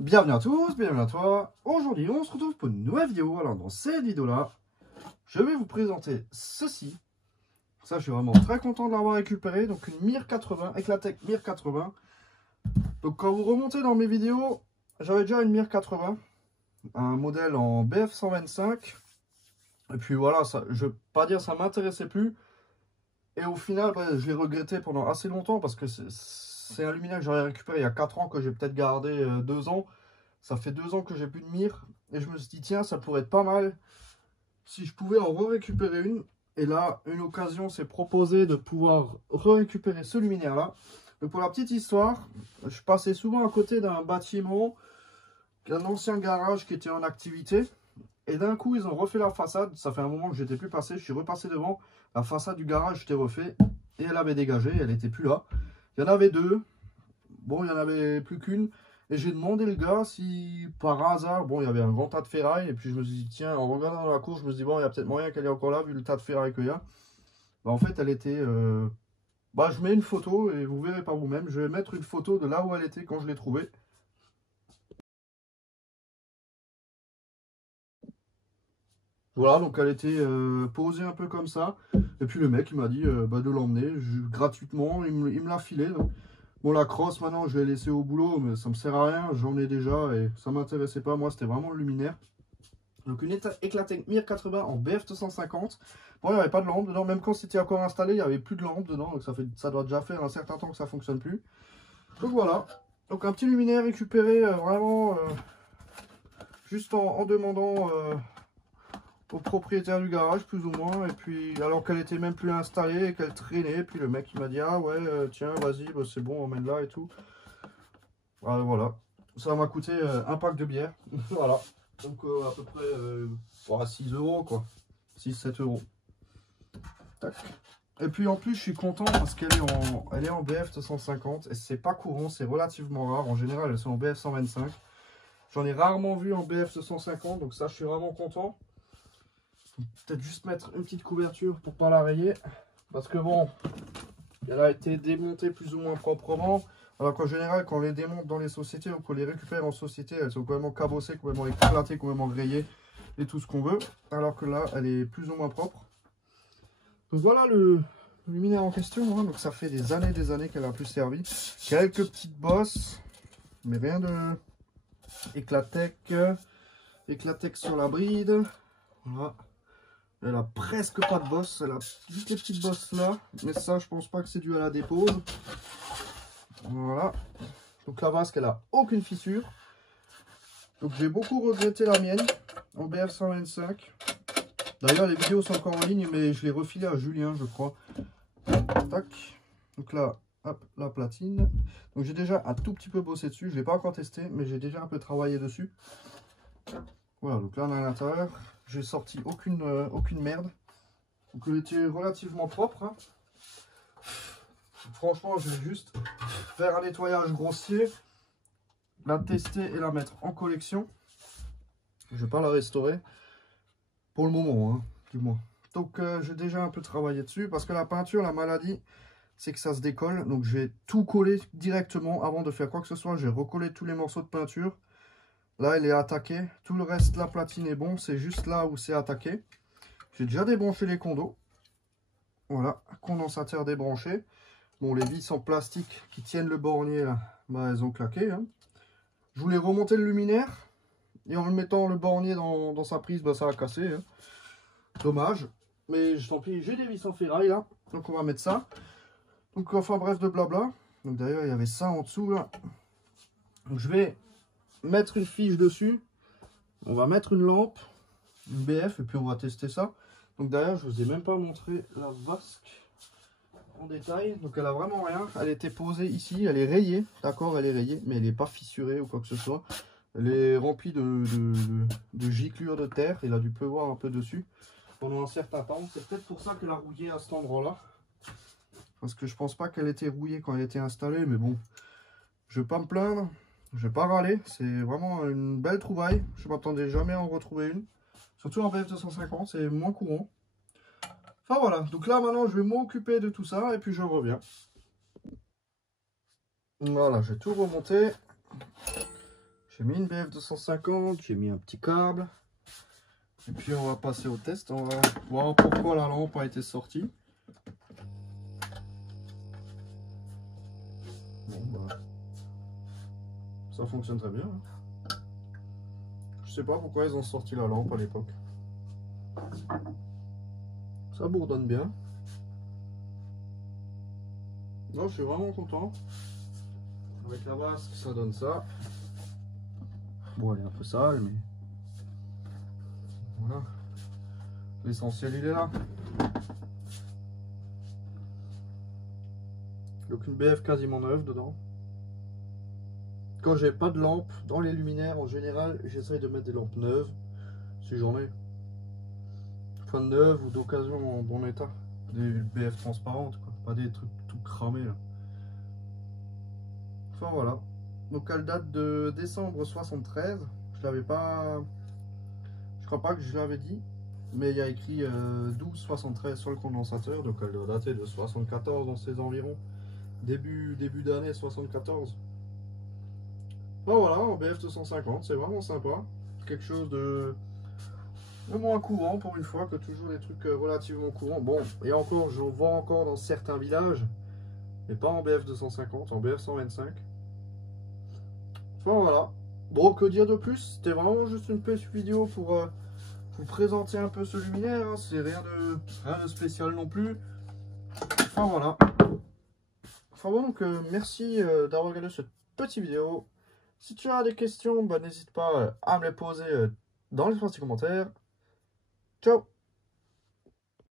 Bienvenue à tous, bienvenue à toi. Aujourd'hui, on se retrouve pour une nouvelle vidéo. Alors, dans cette vidéo-là, je vais vous présenter ceci. Ça, je suis vraiment très content de l'avoir récupéré. Donc, une Mir 80, Eclatec Mir 80. Donc, quand vous remontez dans mes vidéos, j'avais déjà une Mir 80, un modèle en BF 125. Et puis voilà, ça, je ne vais pas dire ça m'intéressait plus. Et au final, je l'ai regretté pendant assez longtemps parce que c'est un luminaire que j'avais récupéré il y a 4 ans, que j'ai peut-être gardé 2 ans. Ça fait 2 ans que j'ai plus de Mir. Et je me suis dit, tiens, ça pourrait être pas mal si je pouvais en récupérer une. Et là, une occasion s'est proposée de pouvoir récupérer ce luminaire-là. Donc pour la petite histoire, je passais souvent à côté d'un bâtiment, d'un ancien garage qui était en activité. Et d'un coup, ils ont refait la façade. Ça fait un moment que j'étais plus passé. Je suis repassé devant. La façade du garage était refait. Et elle avait dégagé. Elle n'était plus là. Il y en avait deux. Bon, il n'y en avait plus qu'une. Et j'ai demandé le gars si par hasard, bon, il y avait un grand tas de ferraille. Et puis je me suis dit, tiens, en regardant dans la cour, je me suis dit, bon, il y a peut-être moyen qu'elle est encore là, vu le tas de ferraille qu'il y a. Bah, en fait, elle était. Bah, je mets une photo et vous verrez par vous-même. Je vais mettre une photo de là où elle était quand je l'ai trouvée. Voilà, donc elle était posée un peu comme ça. Et puis le mec, il m'a dit bah, de l'emmener gratuitement. Il me l'a filé. Donc. Bon, la crosse, maintenant, je l'ai laissée au boulot, mais ça me sert à rien. J'en ai déjà et ça m'intéressait pas. Moi, c'était vraiment le luminaire. Donc une Eclatec Mir 80 en BF 250. Bon, il n'y avait pas de lampe dedans. Même quand c'était encore installé, il n'y avait plus de lampe dedans. Donc ça doit déjà faire un certain temps que ça ne fonctionne plus. Donc voilà. Donc un petit luminaire récupéré vraiment juste en demandant au propriétaire du garage, plus ou moins. Et puis alors qu'elle était même plus installée et qu'elle traînait. Puis le mec il m'a dit, ah ouais, tiens, vas-y, bah, c'est bon, emmène-la et tout. Voilà. Ça m'a coûté un pack de bière. Voilà. Donc à peu près 6 euros quoi. 6-7 euros. Tac. Et puis en plus je suis content parce elle est en BF 250 et c'est pas courant, c'est relativement rare. En général elles sont en BF 125. J'en ai rarement vu en BF 250, donc ça je suis vraiment content. Peut-être juste mettre une petite couverture pour pas la rayer. Parce que bon, elle a été démontée plus ou moins proprement. Alors qu'en général, quand on les démonte dans les sociétés ou qu'on les récupère en société, elles sont complètement cabossées, complètement éclatées, complètement grillées et tout ce qu'on veut. Alors que là, elle est plus ou moins propre. Donc voilà le luminaire en question. Hein. Donc ça fait des années qu'elle a plus servi. Quelques petites bosses, mais rien de Eclatec. Eclatec sur la bride. Voilà. Elle a presque pas de bosse, elle a juste les petites bosses là, mais ça je pense pas que c'est dû à la dépose. Voilà. Donc la vasque elle a aucune fissure. Donc j'ai beaucoup regretté la mienne en BF 125. D'ailleurs les vidéos sont encore en ligne, mais je l'ai refilé à Julien je crois. Tac. Donc là, hop, la platine. Donc j'ai déjà un tout petit peu bossé dessus, je l'ai pas encore testé, mais j'ai déjà un peu travaillé dessus. Voilà, donc là on est à l'intérieur. J'ai sorti aucune merde. Donc elle était relativement propre. Hein. Franchement, je vais juste faire un nettoyage grossier, la tester et la mettre en collection. Je vais pas la restaurer pour le moment, hein, du moins. Donc j'ai déjà un peu travaillé dessus parce que la peinture, la maladie, c'est que ça se décolle. Donc je vais tout coller directement avant de faire quoi que ce soit. J'ai recollé tous les morceaux de peinture. Là, elle est attaquée. Tout le reste de la platine est bon. C'est juste là où c'est attaqué. J'ai déjà débranché les condos. Voilà, condensateur débranché. Bon, les vis en plastique qui tiennent le bornier, là, bah, elles ont claqué. Hein. Je voulais remonter le luminaire. Et en le mettant le bornier dans sa prise, bah, ça a cassé. Hein. Dommage. Mais tant pis, j'ai des vis en ferraille, là. Donc, on va mettre ça. Donc, enfin, bref, de blabla. Donc, d'ailleurs, il y avait ça en dessous, là. Donc, je vais mettre une fiche dessus. On va mettre une lampe, une BF, et puis on va tester ça. Donc, d'ailleurs, je vous ai même pas montré la vasque en détail. Donc elle a vraiment rien, elle était posée ici, elle est rayée, d'accord, elle est rayée, mais elle n'est pas fissurée ou quoi que ce soit. Elle est remplie de giclures de terre, il a dû pleuvoir un peu dessus pendant un certain temps. C'est peut-être pour ça qu'elle a rouillé à cet endroit là, parce que je pense pas qu'elle était rouillée quand elle était installée, mais bon, je vais pas me plaindre, je vais pas râler, c'est vraiment une belle trouvaille. Je m'attendais jamais à en retrouver une, surtout en BF 250, c'est moins courant. Enfin voilà, donc là maintenant je vais m'occuper de tout ça et puis je reviens. Voilà, j'ai tout remonté. J'ai mis une BF 250, j'ai mis un petit câble. Et puis on va passer au test, on va voir pourquoi la lampe a été sortie. Bon bah, ça fonctionne très bien. Hein. Je sais pas pourquoi ils ont sorti la lampe à l'époque. Ça bourdonne bien. Non, je suis vraiment content. Avec la vasque, ça donne ça. Bon, elle est un peu sale, mais voilà. L'essentiel, il est là. Donc une BF quasiment neuve dedans. Quand j'ai pas de lampe dans les luminaires, en général, j'essaye de mettre des lampes neuves, si j'en ai. Enfin neuves ou d'occasion en bon état. Des BF transparentes, quoi. Pas des trucs tout cramés là. Enfin voilà. Donc elle date de décembre 73. Je l'avais pas. Je crois pas que je l'avais dit. Mais il y a écrit 12,73 sur le condensateur. Donc elle doit dater de 74 dans ces environs. Début d'année 74. Enfin voilà, en BF 250, c'est vraiment sympa. Quelque chose de moins courant pour une fois que toujours des trucs relativement courants. Bon, et encore, je vois encore dans certains villages. Mais pas en BF 250, en BF 125. Enfin voilà. Bon, que dire de plus? C'était vraiment juste une petite vidéo pour vous présenter un peu ce luminaire. Hein. C'est rien de spécial non plus. Enfin voilà. Enfin bon, donc merci d'avoir regardé cette petite vidéo. Si tu as des questions, bah, n'hésite pas à me les poser dans l'espace des commentaires. Ciao!